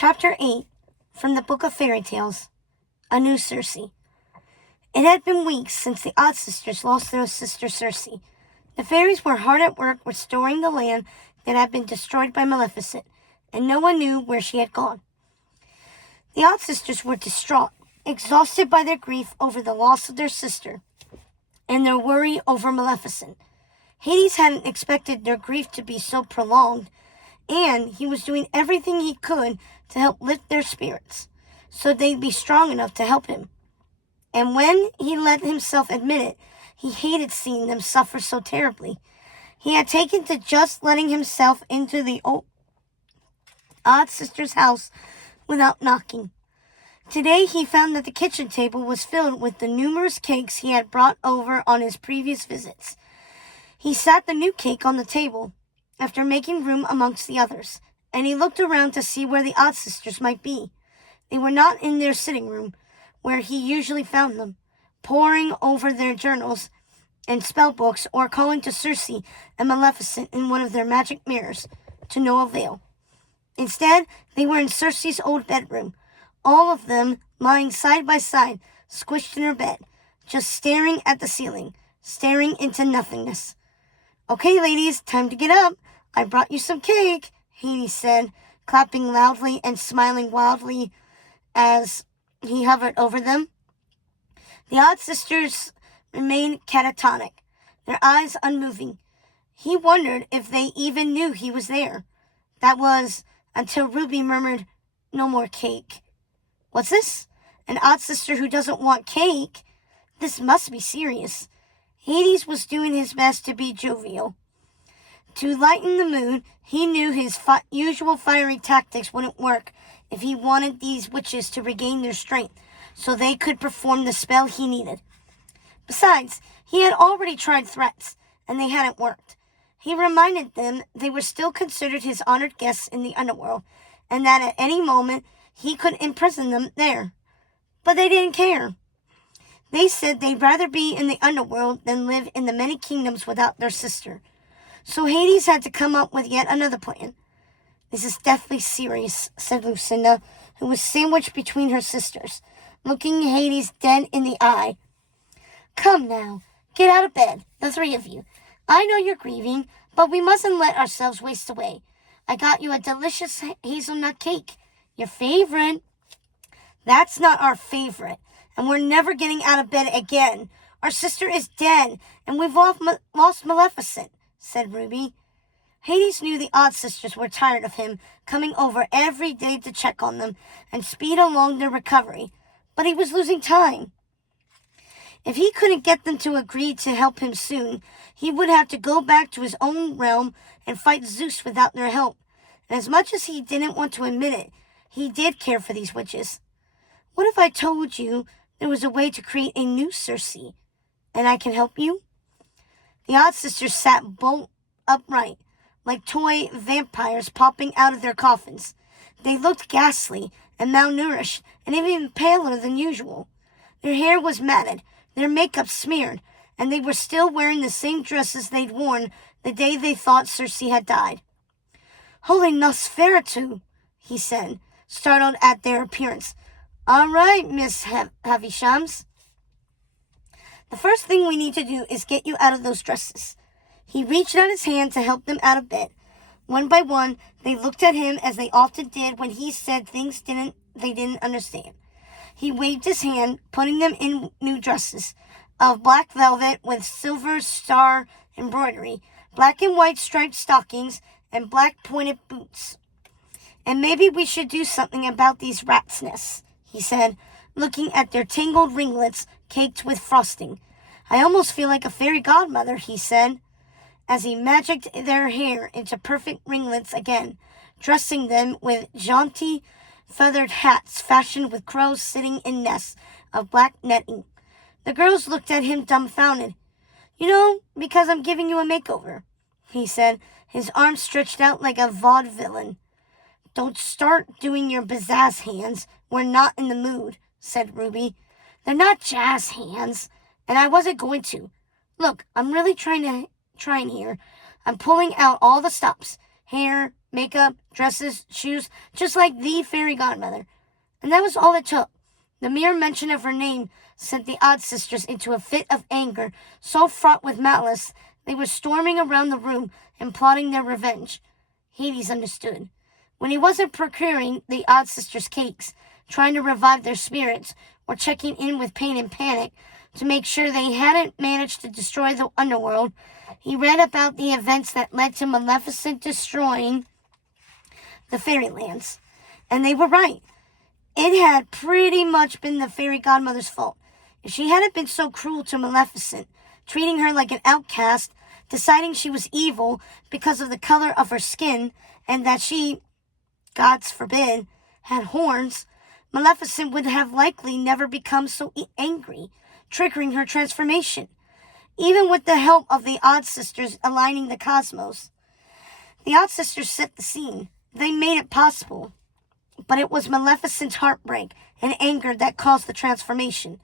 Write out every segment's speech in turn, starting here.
Chapter 8 from the Book of Fairy Tales, A New Circe. It had been weeks since the Odd Sisters lost their sister Circe. The fairies were hard at work restoring the land that had been destroyed by Maleficent, and no one knew where she had gone. The Odd Sisters were distraught, exhausted by their grief over the loss of their sister, and their worry over Maleficent. Hades hadn't expected their grief to be so prolonged, and he was doing everything he could to help lift their spirits, so they'd be strong enough to help him. And when he let himself admit it, he hated seeing them suffer so terribly. He had taken to just letting himself into the Odd Sister's house without knocking. Today he found that the kitchen table was filled with the numerous cakes he had brought over on his previous visits. He sat the new cake on the table, after making room amongst the others, and he looked around to see where the Odd Sisters might be. They were not in their sitting room, where he usually found them, poring over their journals and spell books or calling to Circe and Maleficent in one of their magic mirrors, to no avail. Instead, they were in Circe's old bedroom, all of them lying side by side, squished in her bed, just staring at the ceiling, staring into nothingness. "Okay, ladies, time to get up. I brought you some cake," Hades said, clapping loudly and smiling wildly as he hovered over them. The Odd Sisters remained catatonic, their eyes unmoving. He wondered if they even knew he was there. That was until Ruby murmured, "No more cake." "What's this? An Odd Sister who doesn't want cake? This must be serious." Hades was doing his best to be jovial. To lighten the mood, he knew his usual fiery tactics wouldn't work if he wanted these witches to regain their strength so they could perform the spell he needed. Besides, he had already tried threats, and they hadn't worked. He reminded them they were still considered his honored guests in the underworld, and that at any moment he could imprison them there. But they didn't care. They said they'd rather be in the underworld than live in the many kingdoms without their sister. So Hades had to come up with yet another plan. "This is deathly serious," said Lucinda, who was sandwiched between her sisters, looking Hades dead in the eye. "Come now, get out of bed, the three of you. I know you're grieving, but we mustn't let ourselves waste away. I got you a delicious hazelnut cake, your favorite." "That's not our favorite, and we're never getting out of bed again. Our sister is dead, and we've lost Maleficent," said Ruby. Hades knew the Odd Sisters were tired of him coming over every day to check on them and speed along their recovery, but he was losing time. If he couldn't get them to agree to help him soon, he would have to go back to his own realm and fight Zeus without their help. And as much as he didn't want to admit it, he did care for these witches. "What if I told you there was a way to create a new Circe, and I can help you?" The Odd Sisters sat bolt upright, like toy vampires popping out of their coffins. They looked ghastly and malnourished, and even paler than usual. Their hair was matted, their makeup smeared, and they were still wearing the same dresses they'd worn the day they thought Circe had died. "Holy Nosferatu," he said, startled at their appearance. "All right, Miss Havishams. The first thing we need to do is get you out of those dresses." He reached out his hand to help them out of bed. One by one, they looked at him as they often did when he said things they didn't understand. He waved his hand, putting them in new dresses of black velvet with silver star embroidery, black and white striped stockings, and black pointed boots. "And maybe we should do something about these rats' nests," he said, looking at their tangled ringlets caked with frosting. "I almost feel like a fairy godmother," he said, as he magicked their hair into perfect ringlets again, dressing them with jaunty feathered hats fashioned with crows sitting in nests of black netting. The girls looked at him dumbfounded. "You know, because I'm giving you a makeover," he said, his arms stretched out like a vaudevillain. "Don't start doing your pizzazz hands. We're not in the mood," said Ruby. "They're not jazz hands, and I wasn't going to. Look, I'm really trying here. I'm pulling out all the stops. Hair, makeup, dresses, shoes, just like the fairy godmother. And that was all it took. The mere mention of her name sent the odd sisters into a fit of anger, so fraught with malice they were storming around the room and plotting their revenge. Hades understood. When he wasn't procuring the odd sisters cakes, trying to revive their spirits, or checking in with pain and panic to make sure they hadn't managed to destroy the underworld, he read about the events that led to Maleficent destroying the fairylands. And they were right. It had pretty much been the fairy godmother's fault. If she hadn't been so cruel to Maleficent, treating her like an outcast, deciding she was evil because of the color of her skin, and that she, gods forbid, had horns, Maleficent would have likely never become so angry, triggering her transformation. Even with the help of the Odd Sisters aligning the cosmos. The Odd Sisters set the scene. They made it possible. But it was Maleficent's heartbreak and anger that caused the transformation.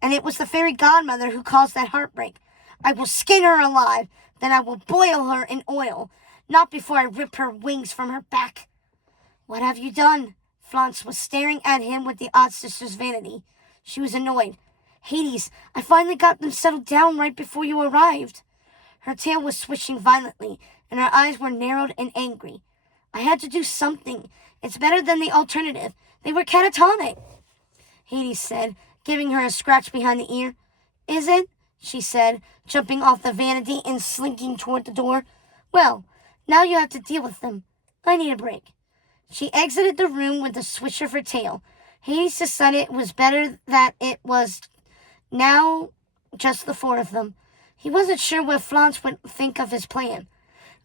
And it was the fairy godmother who caused that heartbreak. I will skin her alive, then I will boil her in oil, not before I rip her wings from her back. What have you done? Florence was staring at him with the Odd Sister's vanity. She was annoyed. Hades, I finally got them settled down right before you arrived. Her tail was swishing violently, and her eyes were narrowed and angry. I had to do something. It's better than the alternative. They were catatonic. Hades said, giving her a scratch behind the ear. Is it? She said, jumping off the vanity and slinking toward the door. Well, now you have to deal with them. I need a break. She exited the room with a swish of her tail. Hades decided it was better that it was now just the four of them. He wasn't sure what Florence would think of his plan.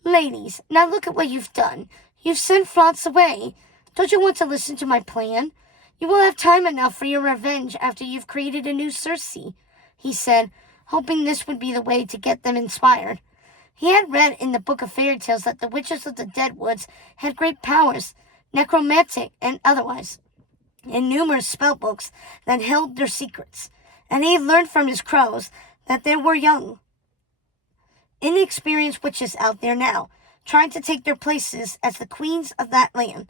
Ladies, now look at what you've done. You've sent Florence away. Don't you want to listen to my plan? You will have time enough for your revenge after you've created a new Circe, he said, hoping this would be the way to get them inspired. He had read in the Book of Fairy Tales that the witches of the Deadwoods had great powers, necromantic and otherwise, and numerous spell books that held their secrets. And he learned from his crows that there were young, inexperienced witches out there now, trying to take their places as the queens of that land.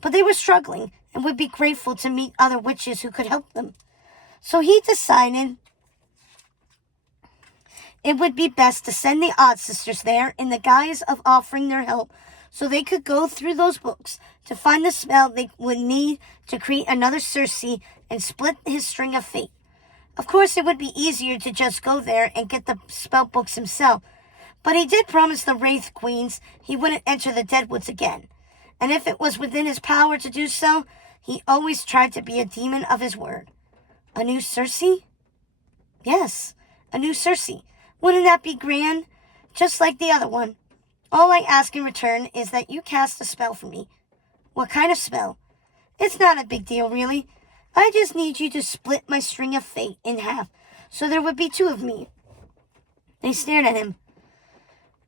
But they were struggling and would be grateful to meet other witches who could help them. So he decided it would be best to send the Odd Sisters there in the guise of offering their help so they could go through those books to find the spell they would need to create another Circe and split his string of fate. Of course, it would be easier to just go there and get the spell books himself, but he did promise the Wraith Queens he wouldn't enter the Deadwoods again. And if it was within his power to do so, he always tried to be a demon of his word. A new Circe? Yes, a new Circe. Wouldn't that be grand? Just like the other one. All I ask in return is that you cast a spell for me. What kind of spell? It's not a big deal, really. I just need you to split my string of fate in half, so there would be two of me. They stared at him.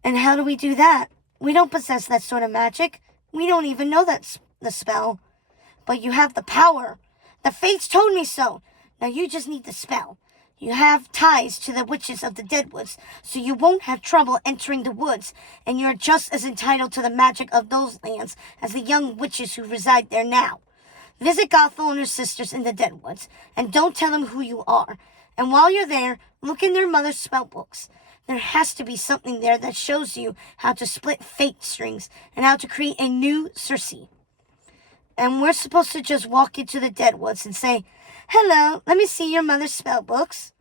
And how do we do that? We don't possess that sort of magic. We don't even know that's the spell. But you have the power. The fates told me so. Now you just need the spell. You have ties to the witches of the Deadwoods, so you won't have trouble entering the woods, and you're just as entitled to the magic of those lands as the young witches who reside there now. Visit Gothel and her sisters in the Deadwoods, and don't tell them who you are. And while you're there, look in their mother's spell books. There has to be something there that shows you how to split fate strings and how to create a new Circe. And we're supposed to just walk into the Deadwoods and say, hello, let me see your mother's spell books.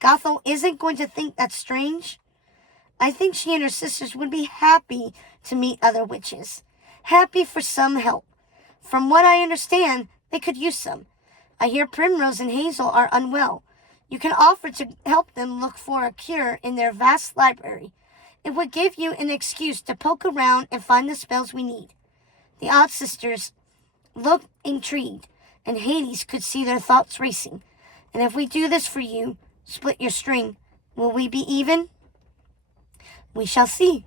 Gothel isn't going to think that's strange. I think she and her sisters would be happy to meet other witches. Happy for some help. From what I understand, they could use some. I hear Primrose and Hazel are unwell. You can offer to help them look for a cure in their vast library. It would give you an excuse to poke around and find the spells we need. The Odd Sisters looked intrigued, and Hades could see their thoughts racing. And if we do this for you, split your string, will we be even? We shall see,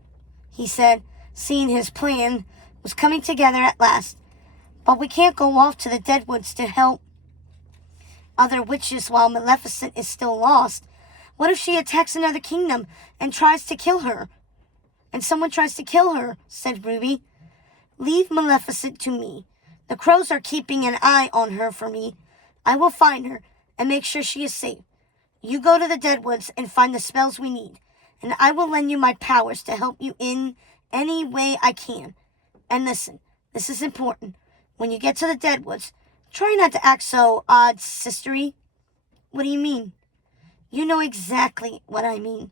he said, seeing his plan was coming together at last. But we can't go off to the Deadwoods to help other witches while Maleficent is still lost. What if she attacks another kingdom and tries to kill her? And someone tries to kill her, said Ruby. Leave Maleficent to me. The crows are keeping an eye on her for me. I will find her and make sure she is safe. You go to the Deadwoods and find the spells we need, and I will lend you my powers to help you in any way I can. And listen, this is important. When you get to the Deadwoods, try not to act so odd, sistery. What do you mean? You know exactly what I mean.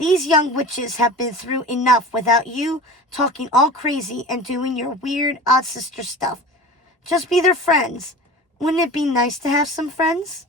These young witches have been through enough without you talking all crazy and doing your weird odd sister stuff. Just be their friends. Wouldn't it be nice to have some friends?